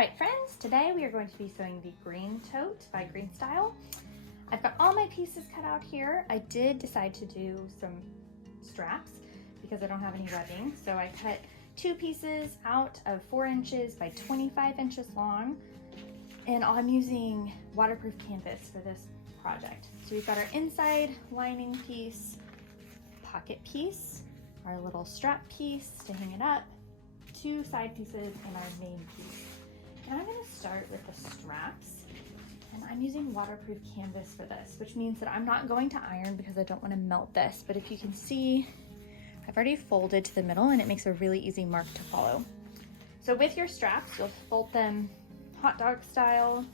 Alright friends, today we are going to be sewing the green tote by Greenstyle. I've got all my pieces cut out here. I did decide to do some straps because I don't have any webbing. So I cut two pieces out of 4 inches by 25 inches long. And I'm using waterproof canvas for this project. So we've got our inside lining piece, pocket piece, our little strap piece to hang it up, 2 side pieces, and our main piece. And I'm going to start with the straps, and I'm using waterproof canvas for this, which means that I'm not going to iron because I don't want to melt this. But if you can see, I've already folded to the middle and it makes a really easy mark to follow. So with your straps, you'll fold them hot dog style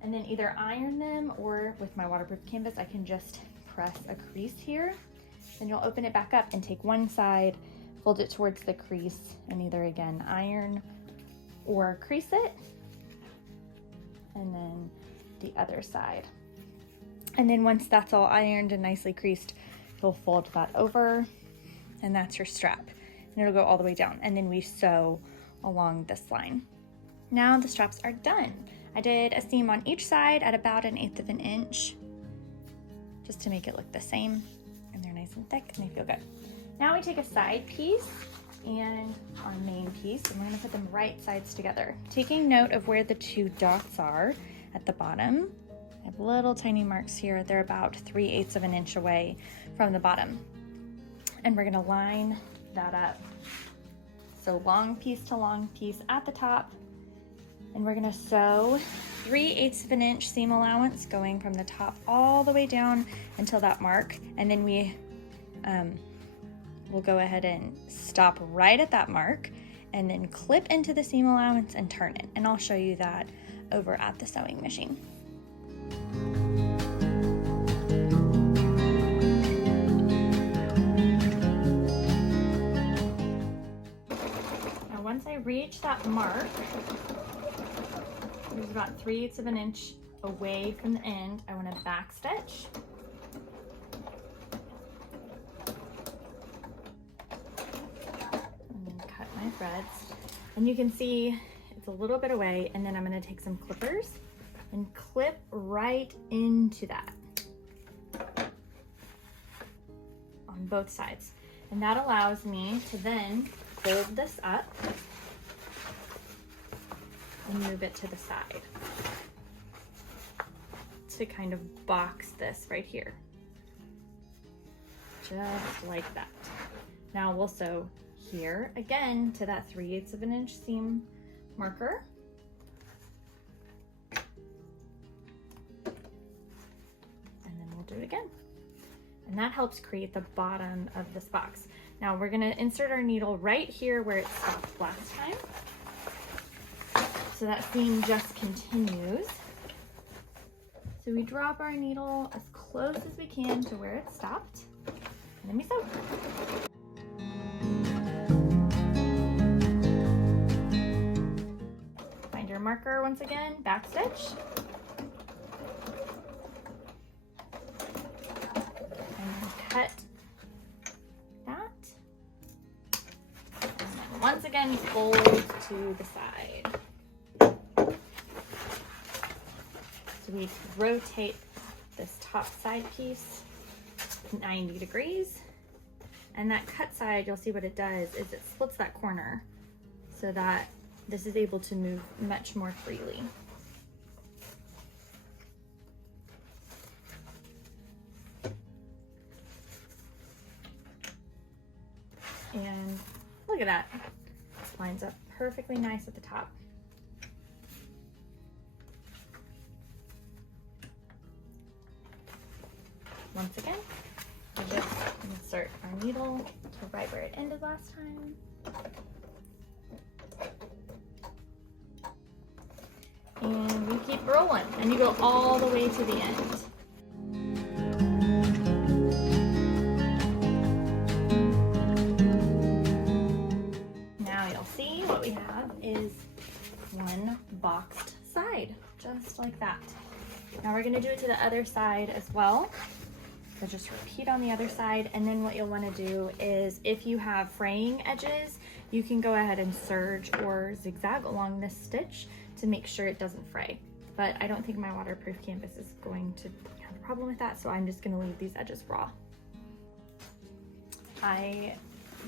and then either iron them, or with my waterproof canvas, I can just press a crease here. Then you'll open it back up and take one side, fold it towards the crease, and either again iron or crease it, and then the other side. And then once that's all ironed and nicely creased, you'll fold that over, and that's your strap. And it'll go all the way down, and then we sew along this line. Now the straps are done. I did a seam on each side at about 1/8 of an inch, just to make it look the same, and they're nice and thick and they feel good. Now we take a side piece and our main piece, and we're going to put them right sides together. Taking note of where the 2 dots are at the bottom. I have little tiny marks here. They're about 3/8 of an inch away from the bottom. And we're going to line that up. So long piece to long piece at the top. And we're going to sew 3/8 of an inch seam allowance going from the top all the way down until that mark. And then we'll go ahead and stop right at that mark and then clip into the seam allowance and turn it. And I'll show you that over at the sewing machine. Now once I reach that mark, it was about 3/8 of an inch away from the end, I want to back stitch. Threads, and you can see it's a little bit away, and then I'm going to take some clippers and clip right into that on both sides, and that allows me to then fold this up and move it to the side to kind of box this right here, just like that. Now we'll sew here again to that 3/8 of an inch seam marker, and then we'll do it again, and that helps create the bottom of this box. Now we're going to insert our needle right here where it stopped last time, so that seam just continues. So we drop our needle as close as we can to where it stopped, and then we sew. Marker once again, back stitch, and cut that, and then once again fold to the side. So we rotate this top side piece 90 degrees, and that cut side, you'll see what it does is it splits that corner so that this is able to move much more freely. And look at that. Lines up perfectly nice at the top. Once again, we just insert our needle to right where it ended last time. And we keep rolling, and you go all the way to the end. Now you'll see what we have is one boxed side, just like that. Now we're going to do it to the other side as well. So just repeat on the other side, and then what you'll want to do is, if you have fraying edges, you can go ahead and serge or zigzag along this stitch to make sure it doesn't fray. But I don't think my waterproof canvas is going to have a problem with that, so I'm just going to leave these edges raw. I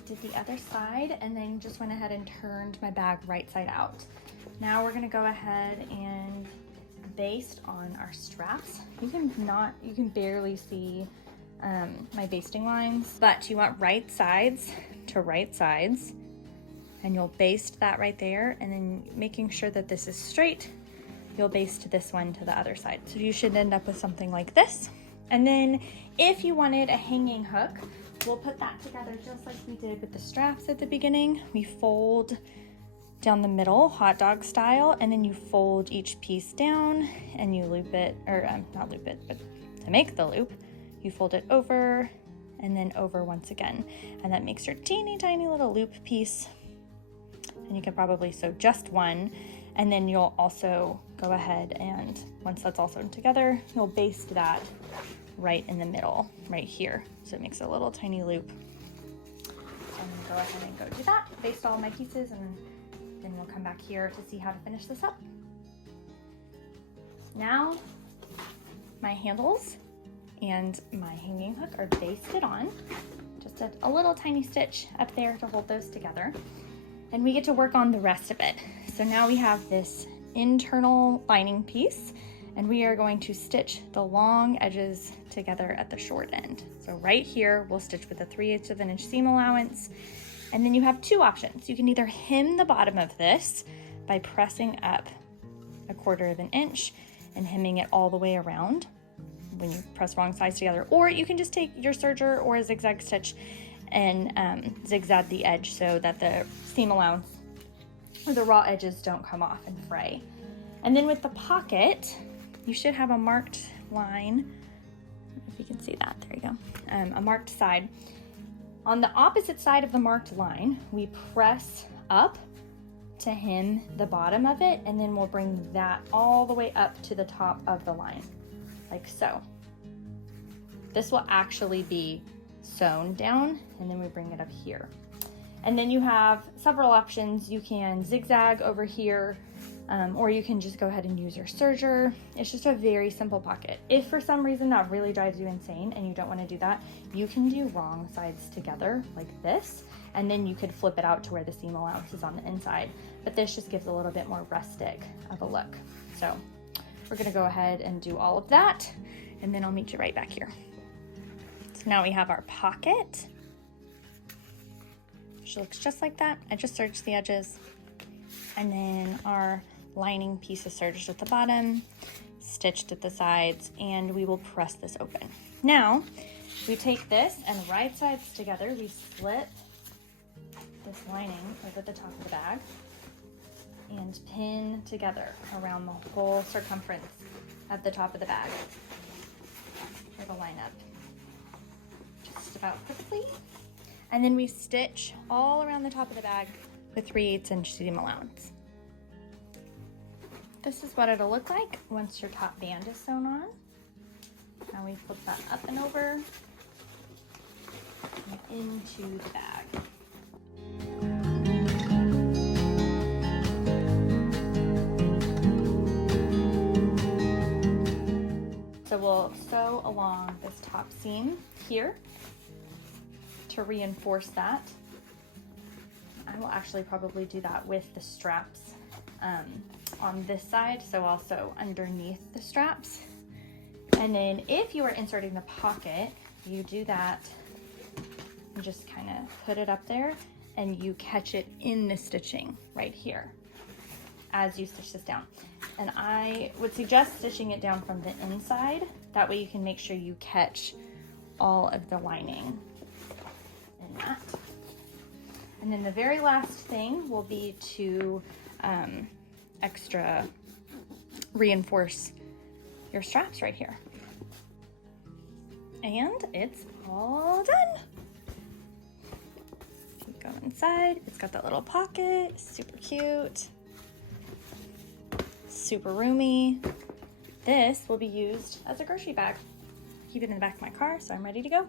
did the other side and then just went ahead and turned my bag right side out. Now we're going to go ahead and baste on our straps. You can barely see my basting lines, but you want right sides to right sides, and you'll baste that right there, and then making sure that this is straight, you'll baste this one to the other side. So you should end up with something like this. And then if you wanted a hanging hook, we'll put that together just like we did with the straps at the beginning. We fold down the middle, hot dog style, and then you fold each piece down and you loop it, or not loop it, but to make the loop, you fold it over and then over once again. And that makes your teeny tiny little loop piece. And you can probably sew just one. And then you'll also go ahead and once that's all sewn together, you'll baste that right in the middle, right here. So it makes a little tiny loop. So I'm gonna go ahead and go do that, baste all my pieces, and then we'll come back here to see how to finish this up. Now, my handles and my hanging hook are basted on. Just a little tiny stitch up there to hold those together. And we get to work on the rest of it. So now we have this internal lining piece, and we are going to stitch the long edges together at the short end. So right here, we'll stitch with a 3/8 of an inch seam allowance. And then you have two options. You can either hem the bottom of this by pressing up a 1/4 of an inch and hemming it all the way around when you press wrong sides together, or you can just take your serger or a zigzag stitch and zigzag the edge so that the seam allowance or the raw edges don't come off and fray. And then with the pocket, you should have a marked line. I don't know if you can see that, there you go. A marked side. On the opposite side of the marked line, we press up to hem the bottom of it, and then we'll bring that all the way up to the top of the line, like so. This will actually be sewn down, and then we bring it up here. And then you have several options. You can zigzag over here, or you can just go ahead and use your serger. It's just a very simple pocket. If for some reason that really drives you insane and you don't want to do that, you can do wrong sides together like this, and then you could flip it out to where the seam allowance is on the inside. But this just gives a little bit more rustic of a look. So we're gonna go ahead and do all of that, and then I'll meet you right back here. So now we have our pocket, which looks just like that. I just serged the edges, and then our lining piece is serged at the bottom, stitched at the sides, and we will press this open. Now, we take this and right sides together, we slip this lining over the top of the bag and pin together around the whole circumference of the top of the bag. It'll line up just about perfectly. And then we stitch all around the top of the bag with 3/8 inch seam allowance. This is what it'll look like once your top band is sewn on. Now we flip that up and over and into the bag. So we'll sew along this top seam here to reinforce that. I will actually probably do that with the straps on this side, so I'll sew underneath the straps. And then if you are inserting the pocket, you do that, you just kind of put it up there and you catch it in the stitching right here as you stitch this down. And I would suggest stitching it down from the inside. That way you can make sure you catch all of the lining in that. And then the very last thing will be to extra reinforce your straps right here. And it's all done. Keep going inside. It's got that little pocket, super cute, super roomy. This will be used as a grocery bag. keep it in the back of my car, so I'm ready to go.